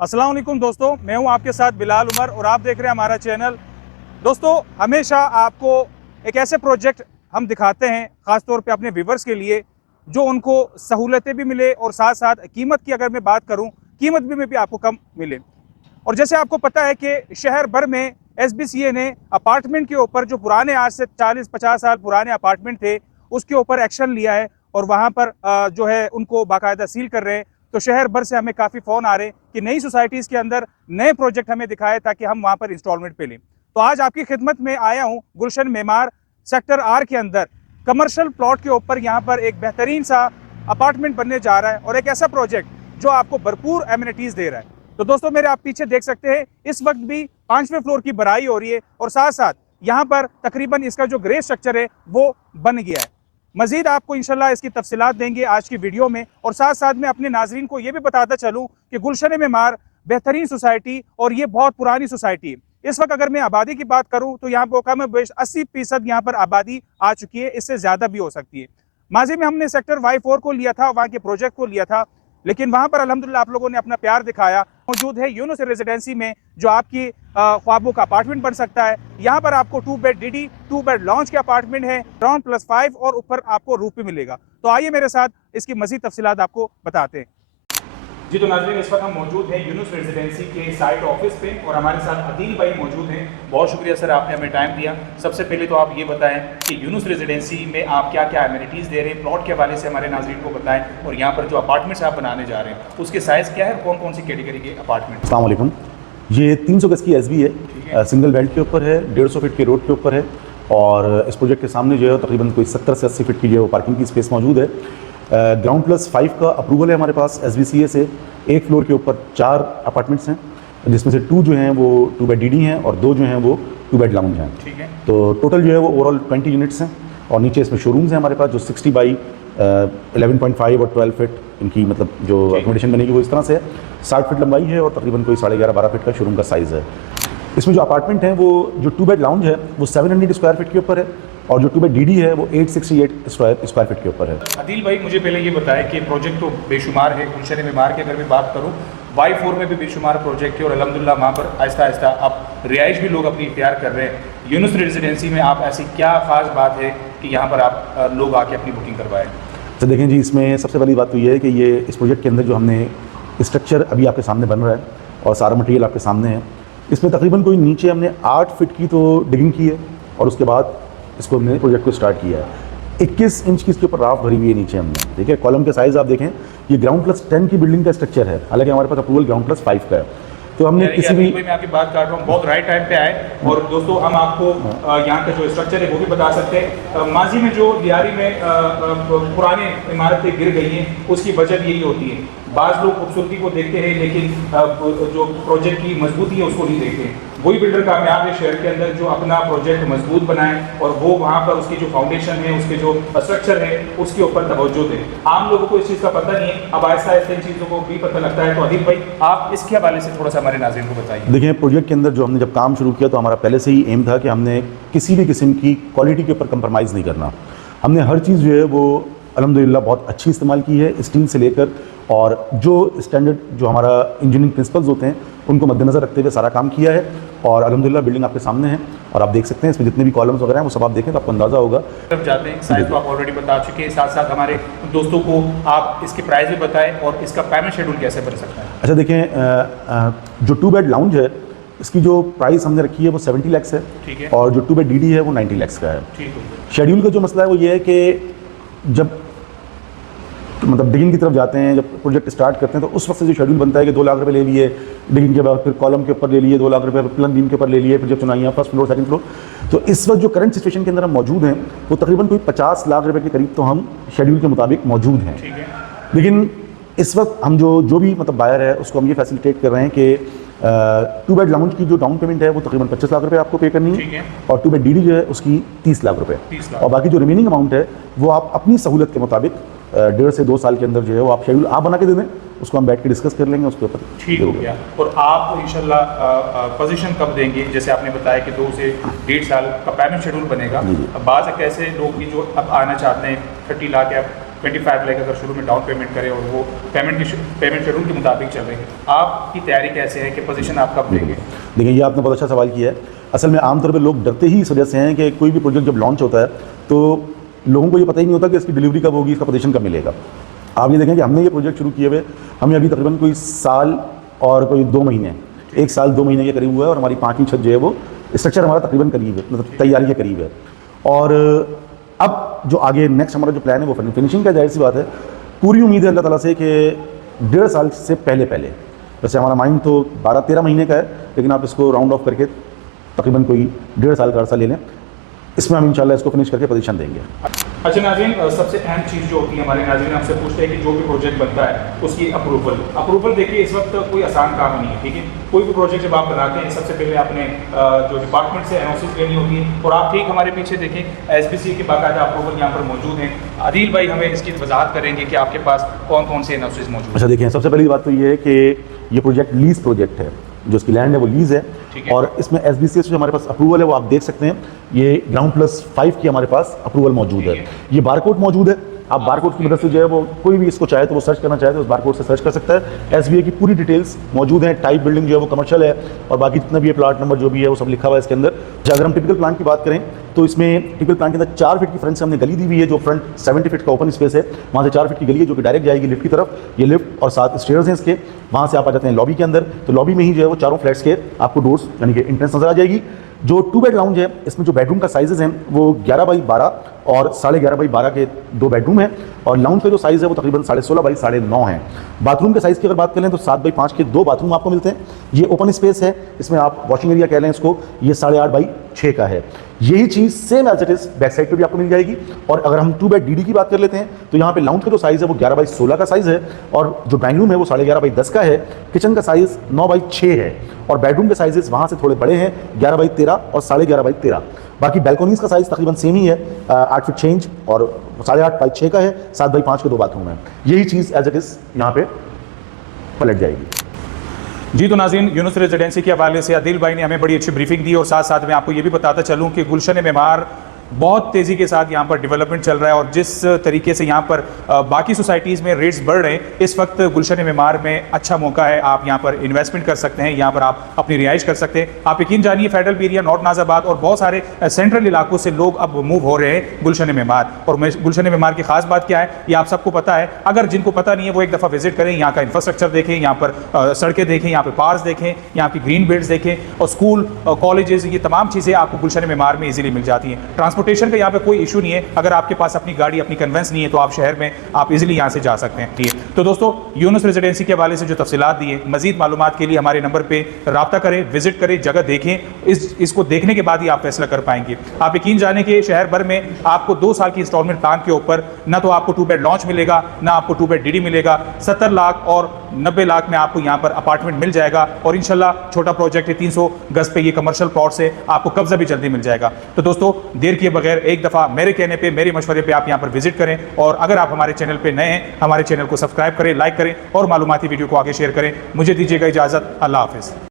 अस्सलाम वालेकुम दोस्तों, मैं हूं आपके साथ बिलाल उमर और आप देख रहे हैं हमारा चैनल। दोस्तों, हमेशा आपको एक ऐसे प्रोजेक्ट हम दिखाते हैं ख़ास तौर पे अपने व्यूवर्स के लिए जो उनको सहूलतें भी मिले और साथ साथ कीमत की अगर मैं बात करूं, कीमत में भी आपको कम मिले। और जैसे आपको पता है कि शहर भर में SBCA ने अपार्टमेंट के ऊपर जो पुराने आज से 40-50 साल पुराने अपार्टमेंट थे उसके ऊपर एक्शन लिया है और वहाँ पर जो है उनको बाकायदा सील कर रहे हैं। तो शहर भर से हमें काफ़ी फ़ोन आ रहे हैं कि नई सोसाइटीज़ के अंदर नए प्रोजेक्ट हमें दिखाए ताकि हम वहाँ पर इंस्टॉलमेंट पे लें। तो आज आपकी खिदमत में आया हूँ गुलशन मेमार सेक्टर R के अंदर कमर्शियल प्लॉट के ऊपर। यहाँ पर एक बेहतरीन सा अपार्टमेंट बनने जा रहा है और एक ऐसा प्रोजेक्ट जो आपको भरपूर एमिनिटीज़ दे रहा है। तो दोस्तों, मेरे आप पीछे देख सकते हैं इस वक्त भी 5वें फ्लोर की बराई हो रही है और साथ साथ यहाँ पर तकरीबन इसका जो ग्रे स्ट्रक्चर है वो बन गया है। मजीद आपको इंशाल्लाह इसकी तफसीलात देंगे आज की वीडियो में और साथ साथ मैं अपने नाजरीन को ये भी बताता चलूँ कि गुलशन मेमार बेहतरीन सोसाइटी और ये बहुत पुरानी सोसाइटी है। इस वक्त अगर मैं आबादी की बात करूँ तो यहाँ पर कम बेश 80% यहाँ पर आबादी आ चुकी है, इससे ज़्यादा भी हो सकती है। माजी में हमने सेक्टर Y4 को लिया था, वहाँ के प्रोजेक्ट को लिया था, लेकिन वहाँ पर अल्हम्दुलिल्लाह आप लोगों ने अपना प्यार दिखाया। मौजूद है यूनुस रेजिडेंसी में जो आपकी ख्वाबों का अपार्टमेंट बन सकता है। यहाँ पर आपको 2 बेड DD 2 बेड लॉन्च के अपार्टमेंट है, ग्राउंड +5 और ऊपर आपको रूफ भी मिलेगा। तो आइए मेरे साथ इसकी मजीद तफसीलात आपको बताते हैं। जी तो नाज़रीन, इस वक्त हम मौजूद हैं यूनुस रेजिडेंसी के साइट ऑफिस पे और हमारे साथ अदील भाई मौजूद हैं। बहुत शुक्रिया सर, आपने हमें टाइम दिया। सबसे पहले तो आप ये बताएं कि यूनुस रेजिडेंसी में आप क्या क्या एमिनिटीज़ दे रहे हैं, प्लॉट के हवाले से हमारे नाज़रीन को बताएं और यहाँ पर जो अपार्टमेंट्स आप बनाने जा रहे हैं उसके साइज़ क्या है, कौन कौन सी कैटेगरी के अपार्टमेंट। अस्सलाम वालेकुम। ये 300 गज की SB है, सिंगल बेल्ट के ऊपर है, 150 फीट के रोड के ऊपर है और इस प्रोजेक्ट के सामने जो है तकरीबन कोई 70 से 80 फीट की जो पार्किंग की स्पेस मौजूद है। ग्राउंड +5 का अप्रूवल है हमारे पास SBCA से। एक फ्लोर के ऊपर 4 अपार्टमेंट्स हैं जिसमें से 2 जो हैं वो 2 बेड DD हैं और 2 जो हैं वो 2 बेड लाउंज हैं। ठीक है। तो टोटल जो है वो ओवरऑल 20 यूनिट्स हैं और नीचे इसमें शोरूम्स हैं हमारे पास जो 60 बाई 11.5 और 12 फीट इनकी मतलब जो अकोमोडेशन बनेगी वो इस तरह से है। 60 फीट लंबाई है और तकरीबन कोई 11.5-12 फीट का शोरूम का साइज़ है। इसमें जो अपार्टमेंट है वो जो 2 बेड लाउंज है वो 700 स्क्वायर फीट के ऊपर है और जो 2 बेड DD है वो 868 स्क्वायर फीट के ऊपर है। अदील भाई, मुझे पहले ये बताएं कि प्रोजेक्ट तो बेशुमार है। गुलशन मेमार की अगर मैं बात करूँ Y4 में भी बेशुमार प्रोजेक्ट है और अल्हम्दुलिल्लाह वहाँ पर आहिस्ता आहिस्ता अब रिहाइश भी लोग अपनी इख्तियार कर रहे हैं। यूनुस रेजिडेंसी में आप ऐसी क्या ख़ास बात है कि यहाँ पर आप लोग आके अपनी बुकिंग करवाएं। तो देखें जी, इसमें सबसे पहली बात तो ये है कि ये इस प्रोजेक्ट के अंदर जो हमने स्ट्रक्चर अभी आपके सामने बन रहा है और सारा मटेरियल आपके सामने है, इसमें तकरीबन कोई नीचे हमने 8 फीट की तो डिगिंग की है और उसके बाद इसको हमने प्रोजेक्ट को स्टार्ट किया है। 21 इंच की इसके ऊपर राफ भरी हुई है नीचे हमने, ठीक है। कॉलम के साइज़ आप देखें, ये ग्राउंड +10 की बिल्डिंग का स्ट्रक्चर है, हालांकि हमारे पास अप्रूवल ग्राउंड +5 का है। तो हमने किसी भी मैं आपकी बात काट रहा हूँ, बहुत राइट टाइम पे आए और दोस्तों हम आपको यहाँ का जो स्ट्रक्चर है वो भी बता सकते हैं। माजी में जो लियारी में पुरानी इमारतें गिर गई हैं उसकी वजह यही होती है। बाज़ लोग खूबसूरती को देखते हैं लेकिन जो प्रोजेक्ट की मजबूती है उसको नहीं देखते। वही बिल्डर कामयाब है शहर के अंदर जो अपना प्रोजेक्ट मजबूत बनाए और वो वहाँ पर उसकी जो फाउंडेशन है, उसके जो स्ट्रक्चर है उसके ऊपर तवज्जो दे। आम लोगों को इस चीज़ का पता नहीं है, अब आहिस्ता आहिस्ता इन चीज़ों को भी पता लगता है। तो अदील भाई, आप इसके हवाले से थोड़ा सा हमारे नाज़रीन को बताइए। देखिए, प्रोजेक्ट के अंदर जो हमने जब काम शुरू किया तो हमारा पहले से ही एम था कि हमने किसी भी किस्म की क्वालिटी के ऊपर कंप्रोमाइज़ नहीं करना। हमने हर चीज़ जो है वो अल्हम्दुलिल्लाह बहुत अच्छी इस्तेमाल की है, स्टील से लेकर और जो स्टैंडर्ड जो हमारा इंजीनियरिंग प्रिंसिपल्स होते हैं उनको मद्देनज़र रखते हुए सारा काम किया है और अल्हम्दुलिल्लाह बिल्डिंग आपके सामने है और आप देख सकते हैं इसमें जितने भी कॉलम्स वगैरह हैं वो सब आप देखें तो आपको अंदाज़ा होगा। जब जाते हैं साइज तो आप ऑलरेडी बता चुके हैं, साथ साथ हमारे दोस्तों को आप इसके प्राइस भी बताएं और इसका पेमेंट शेड्यूल कैसे बन सकता है। अच्छा देखें, जो 2 बेड लाउंज है इसकी जो प्राइस हमने रखी है वो 70 लाख है। ठीक है। और जो 2 बेड DD है वो 90 लाख का है। ठीक है। शेड्यूल का जो मसला है वो ये है कि जब मतलब डिगिंग की तरफ जाते हैं, जब प्रोजेक्ट स्टार्ट करते हैं तो उस वक्त से जो शेड्यूल बनता है कि 2 लाख रुपए ले लिए डिगिंग के बाद, फिर कॉलम के ऊपर ले लिए 2 लाख रुपए, प्लन बीम के ऊपर ले लिए, फिर जब चुनाइयाँ फर्स्ट फ्लोर सेकंड फ्लोर, तो इस वक्त जो करंट सिचुएशन के अंदर हम मौजूद हैं वो तकरीबन कोई 50 लाख रुपए के करीब तो हम शेड्यूल के मुताबिक मौजूद हैं। ठीक है। लेकिन इस वक्त हम जो भी मतलब बायर है उसको हम ये फैसिलिटेट कर रहे हैं कि 2 बेड लाउंज की जो डाउन पेमेंट है वो तकरीबन 25 लाख रुपए आपको पे करनी है और 2 बेड DD जो है उसकी 30 लाख रुपए और बाकी जो रिमेनिंग अमाउंट है वो आप अपनी सहूलत के मुताबिक 1.5 से 2 साल के अंदर जो है वो आप शेड्यूल आप बना के दे दें, उसको हम बैठ के डिस्कस कर लेंगे उसके ऊपर। ठीक हो गया। और आप इंशाल्लाह पोजीशन कब देंगे, जैसे आपने बताया कि 2 से 1.5 साल का पेमेंट शेड्यूल बनेगा। बाज़ एक ऐसे लोग भी जो अब आना चाहते हैं 30 लाख या 25 लाख अगर शुरू में डाउन पेमेंट करें और वो पेमेंट शेड्यूल के मुताबिक चल रही है, आपकी तैयारी कैसे है कि पोजीशन आप कब देंगे? देखिए, ये आपने बहुत अच्छा सवाल किया है। असल में आमतौर पे लोग डरते ही इस वजह से हैं कि कोई भी प्रोजेक्ट जब लॉन्च होता है तो लोगों को ये पता ही नहीं होता कि इसकी डिलीवरी कब होगी, इसका पोजीशन कब मिलेगा। आप ये देखें कि हमने ये प्रोजेक्ट शुरू किए हुए हमें अभी तकरीबन कोई साल और कोई 2 महीने, 1 साल 2 महीने के करीब हुआ है और हमारी 5वीं छत जो है वो स्ट्रक्चर हमारा तकरीबन करीब है, मतलब तैयारी के करीब है। और अब जो आगे नेक्स्ट हमारा जो प्लान है वो फिनिशिंग का, जाहिर सी बात है। पूरी उम्मीद है अल्लाह ताला से कि 1.5 साल से पहले वैसे हमारा माइंड तो 12-13 महीने का है, लेकिन आप इसको राउंड ऑफ करके तकरीबन कोई 1.5 साल का अरसा ले लें, इसमें हम इंशाल्लाह इसको फिनिश करके पोजीशन देंगे। अच्छा नाज़रीन, सबसे अहम चीज़ जो होती है, हमारे नाज़रीन हमसे पूछते हैं कि जो भी प्रोजेक्ट बनता है उसकी अप्रूवल देखिए इस वक्त कोई आसान काम नहीं है, ठीक है। कोई भी प्रोजेक्ट जब आप बनाते हैं सबसे पहले आपने जो डिपार्टमेंट से एनओसी लेनी होती है, और आप ठीक हमारे पीछे देखें एसबीसी के बाकायदा अप्रूवल यहाँ पर मौजूद हैं। आदिल भाई हमें इसकी वजाहत करेंगे कि आपके पास कौन कौन से एनओसी मौजूद हैं। अच्छा देखिए, सबसे पहली बात तो ये है कि ये प्रोजेक्ट लीज प्रोजेक्ट है, जो इसकी लैंड है वो लीज है, और इसमें एसबीसी से जो हमारे पास अप्रूवल है वो आप देख सकते हैं, ये ग्राउंड+5 की हमारे पास अप्रूवल मौजूद है। ये बारकोड मौजूद है, आप बारकोड की मदद से जो है वो कोई भी इसको चाहे तो वो सर्च करना चाहे तो उस बारकोड से सर्च कर सकता है। एसबीआई की पूरी डिटेल्स मौजूद हैं, टाइप बिल्डिंग जो है वो कमर्शियल है, और बाकी जितना भी है प्लाट नंबर जो भी है वो सब लिखा हुआ है इसके अंदर। अगर हम टिपिकल प्लान की बात करें तो इसमें टिपिकल प्लान के अंदर 4 फीट की फ्रंट से हमने गली दी हुई है, जो फ्रंट 70 फीट का ओपन स्पेस है, वहाँ से 4 फीट की गली है जो कि डायरेक्ट जाएगी लिफ्ट की तरफ। ये लिफ्ट और 7 स्टेयर्स हैं इसके, वहाँ से आप आ जाते हैं लॉबी के अंदर, तो लॉबी में ही जो है वो चारों फ्लैट्स के आपको डोर्स यानी कि एंट्रेंस नजर आ जाएगी। जो 2 बेड लाउंज है, इसमें जो बेडरूम का साइजेस हैं वो 11x12 और 11.5x12 के 2 बेडरूम हैं, और लाउंज का जो साइज़ है वो तकरीबन 16.5x9 है। बाथरूम के साइज़ की अगर बात करें तो 7x5 के 2 बाथरूम आपको मिलते हैं। ये ओपन स्पेस है, इसमें आप वॉशिंग एरिया कह लें इसको, ये 8.5x6 का है। यही चीज़ same as it is back side पे भी आपको मिल जाएगी। और अगर हम 2 बेड डीडी की बात कर लेते हैं तो यहाँ पे लाउंज का जो साइज़ है वो 11x16 का साइज़ है, और जो ड्राइंग रूम है वो 11.5x10 का है। किचन का साइज़ 9x6 है, और बेडरूम के साइजेस वहाँ से थोड़े बड़े हैं, 11x13 और 11.5x13। बाकी बैल्कोनीज़ का साइज़ तकरीबन सेम ही है, 8 फीट चेंज और 8.5x6 का है, 7x5 के 2 बाथरूम हैं। यही चीज़ एज इट इज़ यहाँ पे पलट जाएगी। जी तो नाज़रीन, यूनुस रेजिडेंसी के हवाले से आदिल भाई ने हमें बड़ी अच्छी ब्रीफिंग दी, और साथ साथ मैं आपको ये भी बताता चलूँ कि गुलशन मेमार बहुत तेज़ी के साथ यहाँ पर डेवलपमेंट चल रहा है, और जिस तरीके से यहाँ पर बाकी सोसाइटीज़ में रेट्स बढ़ रहे हैं, इस वक्त गुलशन मेमार में अच्छा मौका है। आप यहाँ पर इन्वेस्टमेंट कर सकते हैं, यहाँ पर आप अपनी रिहाइश कर सकते हैं। आप यकीन जानिए फेडरल एरिया, नॉर्थ नाज़ाबाद और बहुत सारे सेंट्रल इलाकों से लोग अब मूव हो रहे हैं गुलशन मेमार। और गुलशन मेमार की खास बात क्या है ये आप सबको पता है, अगर जिनको पता नहीं है वो एक दफ़ा विजिट करें, यहाँ का इंफ्रास्ट्रक्चर देखें, यहाँ पर सड़कें देखें, यहाँ पर पार्क देखें, यहाँ की ग्रीन बेल्ट देखें, और स्कूल कॉलेजेस, ये तमाम चीज़ें आपको गुलशन मेमार में ईजिली मिल जाती हैं। ट्रांसपोर्टेशन का यहाँ पर कोई इशू नहीं है, अगर आपके पास अपनी गाड़ी, अपनी कन्वेंस नहीं है तो आप शहर में आप इजीली यहाँ से जा सकते हैं। ठीक है, तो दोस्तों यूनुस रेजिडेंसी के हवाले से जो तफसीलात दी है, मजीद मालूमात के लिए हमारे नंबर पे राब्ता करें, विजिट करें, जगह देखें, इसको देखने के बाद ही आप फैसला कर पाएंगे। आप यकीन जाने के शहर भर में आपको 2 साल की इंस्टॉलमेंट प्लान के ऊपर ना तो आपको 2 बेड लॉन्च मिलेगा, ना आपको 2 बेड डीडी मिलेगा, 70 लाख और 90 लाख में आपको यहाँ पर अपार्टमेंट मिल जाएगा, और इंशाल्लाह छोटा प्रोजेक्ट है, 300 गज पे ये कमर्शियल प्लॉट से आपको कब्जा भी जल्दी मिल जाएगा। तो दोस्तों देर किए बगैर एक दफ़ा मेरे कहने पे, मेरे मशवरे पे आप यहाँ पर विजिट करें, और अगर आप हमारे चैनल पे नए हैं, हमारे चैनल को सब्सक्राइब करें, लाइक करें और मालूमाती वीडियो को आगे शेयर करें। मुझे दीजिएगा इजाज़त, अल्लाह हाफिज़।